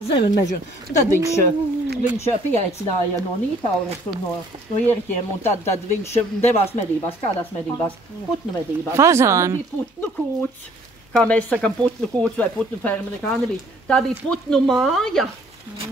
Zemi un mežu. Un tad viņš pieaicināja no Nītauras un no Ieriķiem, un tad viņš devās medībās. Kādās medībās? Putnu medībās. Fazānu. Tā bija putnu kūts. Kā mēs sakam, putnu kūts vai putnu ferma, nekā nebija. Tā bija putnu māja.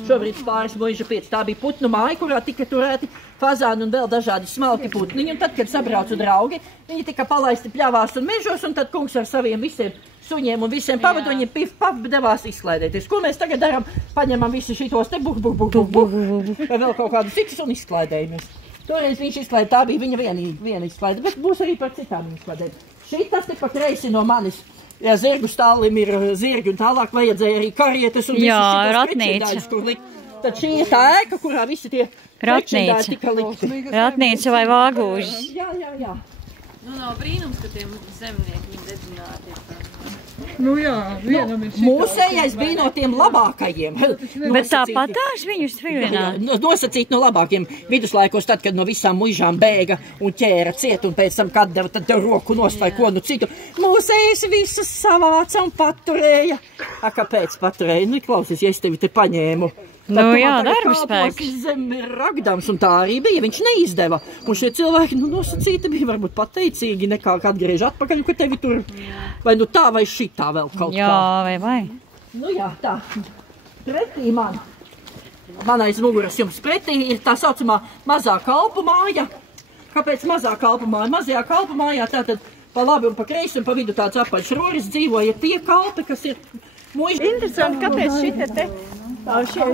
Šobrīd pāris muiža pēc. Tā bija putnu māja, kurā tika turēti fazāni un vēl dažādi smalki putniņi. Un tad, kad sabrauca draugi, viņi tika palaisti pļavās un mežos, un tad kungs ar saviem visiem suņiem un visiem pavadoņiem pif-paf devās izklaidēties. Ko mēs tagad darām? Paņemam visu šitos te buh. Vai vēl kaut kādu citus un izklaidējamies. Toreiz viņš izklaidē, tā bija viņa viena izklaide, bet būs arī par citām izklaidēm. Šitas te pa kreisi no manis. Ja zirgu stālim ir zirgi un tālāk vajadzēja arī karietes un visu šitos prečendāļus, kur likt. Tad šī ir tā ēka, kurā visi tie prečendāļi tika likti. Ratnīca vai vāgūžas. Jā. Nu, nav brīnums, ka tiem zemnieki viņi dedzināti. Nu jā, vienam ir šitā. Mūsējais bija no tiem labākajiem. Bet tāpatās viņus vilināt? Nosacīt no labākiem viduslaikos, tad, kad no visām muižām bēga un ķēra ciet, un pēc tam, kad deva, tad deva roku nost vai ko nu citu. Mūsējais visas savāca un paturēja. Kāpēc paturēja? Nu, klausies, ja es tevi te paņēmu. Nu jā, darba spēks. Zem ir ragdams, un tā arī bija, viņš neizdeva. Un šie cilvēki, nosacīti bija varbūt pateicīgi, nekā atgriež atpakaļ, ka tevi tur, vai nu tā, vai šitā vēl kaut kā. Jā, vai. Nu jā, tā. Pretī man aiz muguras jums pretī ir tā saucamā mazā kalpu māja. Kāpēc mazā kalpu māja? Mazajā kalpu mājā tātad pa labi un pa kreisi un pa vidu tāds apaļš roris dzīvoja tie kalpi, kas ir muiži. Interesanti, kāpēc šita te,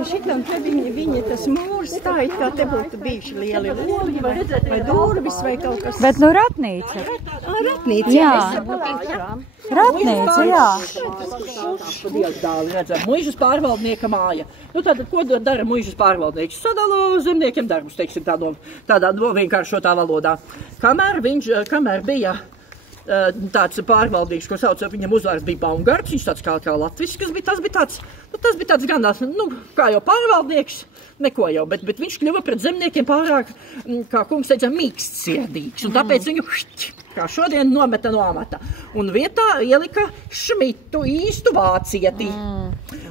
šitam te viņi tas mūrs stāja, tā te būtu bijuši lieli logi vai durvis vai kaut kas. Bet nu ratnīca. Ratnīca, jā. Ratnīca, jā. Muižas pārvaldnieka māja. Nu tad, ko dara muižas pārvaldnieks? Sadala zemniekiem darbus, teiksim, tādā vienkāršotā valodā. Kamēr bija tāds pārvaldīgs, ko sauc, viņam uzvārds bija Baumgarts, viņš tāds kā latvisks, tas bija tāds gan, kā jau pārvaldnieks, neko jau, bet viņš kļuva pret zemniekiem pārāk, kā kungs teica, mīkstsiedīgs, un tāpēc viņu, kā šodien, nometa no amata. Un vietā ielika Šmitu, īstu vācieti.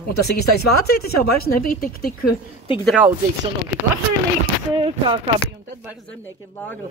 Un tas īstais vācietis jau vairs nebija tik draudzīgs un tik labvēlīgs, kā bija, un tad vairs zemniekiem lāga